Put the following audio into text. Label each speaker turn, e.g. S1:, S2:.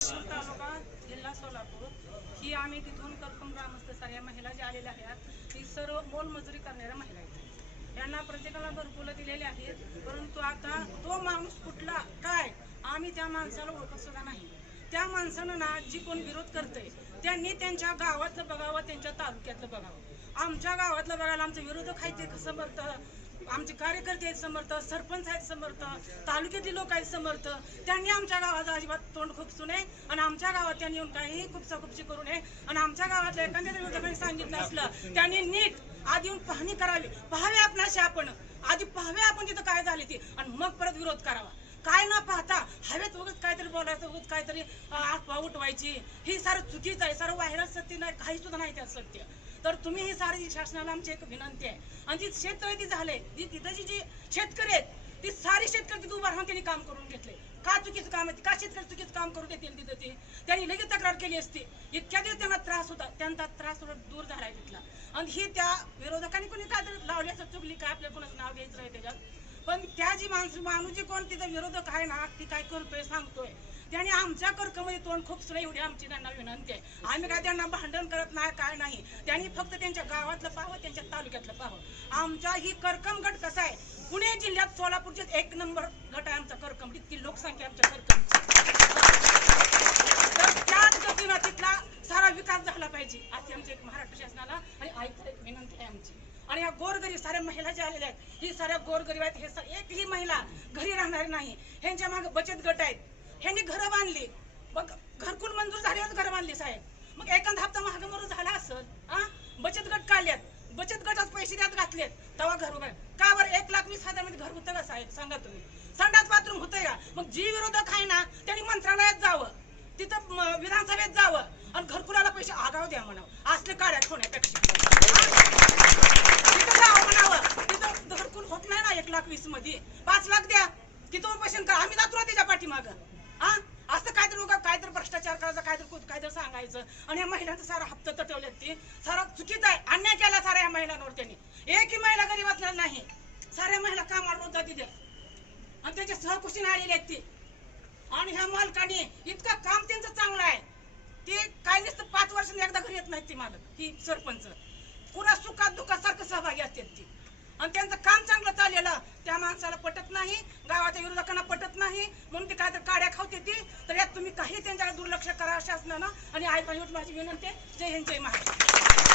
S1: तालुका जिल्हा सोलापूर. ही आम्ही तिथून करकम ग्रामस्थ साऱ्या महिला ज्या आलेल्या आहेत ही सर्व मोलमजुरी करणाऱ्या महिला आहेत. यांना प्रत्येकाला भरपूर दिलेले आहेत परंतु आता तो माणूस कुठला? काय? आम्ही त्या माणसाला ओळखत सुद्धा नाही. त्या माणसानं ना जी कोण विरोध करते त्यांनी त्यांच्या गावातलं बघावं त्यांच्या तालुक्यातलं बघावं. आमच्या गावातलं बघायला आमचं विरोधक आहे ते बघतं आमचे कार्यकर्ते आहेत समर्थ सरपंच आहेत समर्थ तालुक्यातील लोक आहेत समर्थ. त्यांनी आमच्या गावाचा अजिबात तोंड खुपसू नये आणि आमच्या गावात त्यांनी येऊन काही खुपसाखुपशी करू नये. आणि आमच्या गावातल्या एखाद्या विरोधकांनी सांगितलं असलं त्यांनी नीट आधी येऊन पाहणी करावी. पाहावे आपणाशी आपण. आधी पाहावे आपण तिथं काय झाले ते. आणि मग परत विरोध करावा. काय न पाहता हवेत वगैरे काहीतरी बोलायचं वगैरे काहीतरी आत्मा उठवायची ही सारं चुकीचं आहे. सारं व्हायरल सत्य नाही काही सुद्धा नाही त्यात सत्य. तर तुम्ही ही सारी शासनाला आमची एक विनंती आहे. आणि जी शेततळे ती झाले जी तिथं जी शेतकरी आहेत ती सारी शेतकरी तिथे उभा राहून त्यांनी काम करून घेतले. का चुकीचं काम आहे? का शेतकरी चुकीचं काम करून देतील तिथं ते त्यांनी लगेच तक्रार केली असती. इतक्या दिवस त्यांना त्रास होता. त्यांचा त्रास थोडा दूर झालाय तिथला. आणि ही त्या विरोधकांनी कोणी काय तरी लावली असं चुकली काय? आपल्या कोणाचं नाव घ्यायचं आहे त्याच्यात? पण त्या जी माणसं माणूस जी कोण तिथं विरोधक आहे ना ती काय करतोय सांगतोय. त्यांनी आमच्या कर्कमध्ये तोंड खूप सुरे एवढी आमची त्यांना विनंती आहे. आम्ही काय त्यांना भांडण करत नाही काय नाही. त्यांनी फक्त त्यांच्या गावातलं पाहावं त्यांच्या तालुक्यातलं पाहावं. आमचा ही करकम गट कसा आहे? पुणे जिल्ह्यात सोलापूरचे एक नंबर गट आहे आमचा करकम. इतकी लोकसंख्या आमच्या करकमची. तर त्याच गतीनं तिथला सारा विकास झाला पाहिजे अशी आमची एक महाराष्ट्र शासनाला आणि आयुक्त विनंती आहे आमची. आणि या गोरगरीब साऱ्या महिला ज्या आलेल्या आहेत ही साऱ्या गोरगरीब आहेत हे एकही महिला घरी राहणार नाही. ह्यांच्या मागे बचत गट आहेत. ह्यांनी घरं बांधली. मग घरकुल मंजूर झाल्यावर घरं बांधली साहेब. मग एखादा हप्ता महाग झाला असेल हा? बचत गट काढल्यात. बचत गटात पैसे त्यात घातलेत. तेव्हा घर उभं का बरं एक लाख वीस हजारमध्ये घर होतं का साहेब? सांगा तुम्ही. संडास बाथरूम होतंय का? मग जी विरोधक आहे ना त्यांनी मंत्रालयात जावं. तिथं विधानसभेत जावं. आणि घरकुलाला पैसे आगाव द्या म्हणावं. असले काढ्यात होण्यापेक्षा तिथं जावं म्हणावं. तिथं घरकुल होत नाही ना एक लाख वीसमध्ये पाच लाख द्या. तिथं उपोषण करा. आम्ही जातो ना त्याच्या पाठीमागं हा असं काहीतरी उगा काहीतरी भ्रष्टाचार करायचं काय तर काहीतरी सांगायचं. आणि या महिलांचं सारा हप्ता तटवल्यात ती. सारा चुकीचं आहे. अन्याय केला साऱ्या या महिलांवर त्यांनी. एकही महिला गरीब असलेला नाही. साऱ्या महिला कामावर होता तिथे? आणि त्याच्या सहकुशीने आलेले आहेत ती. आणि ह्या मालकाने इतकं काम त्यांचं चांगलं आहे. ते काय नसतं पाच वर्षांनी एकदा घरी येत नाहीत ती मालक ही सरपंच. पुन्हा सुखात दुखात सारखं सहभागी असतात ती. आणि त्यांचं काम चांगलं चालेल नाही गावाच्या विरोधकांना पटत नाही म्हणून ते काय तर काड्या खावते ती तर यात तुम्ही काही त्यांच्याकडे दुर्लक्ष करा शासनानं. आणि आयुक्त माझी विनंती जय हिंद जय महाराष्ट्र.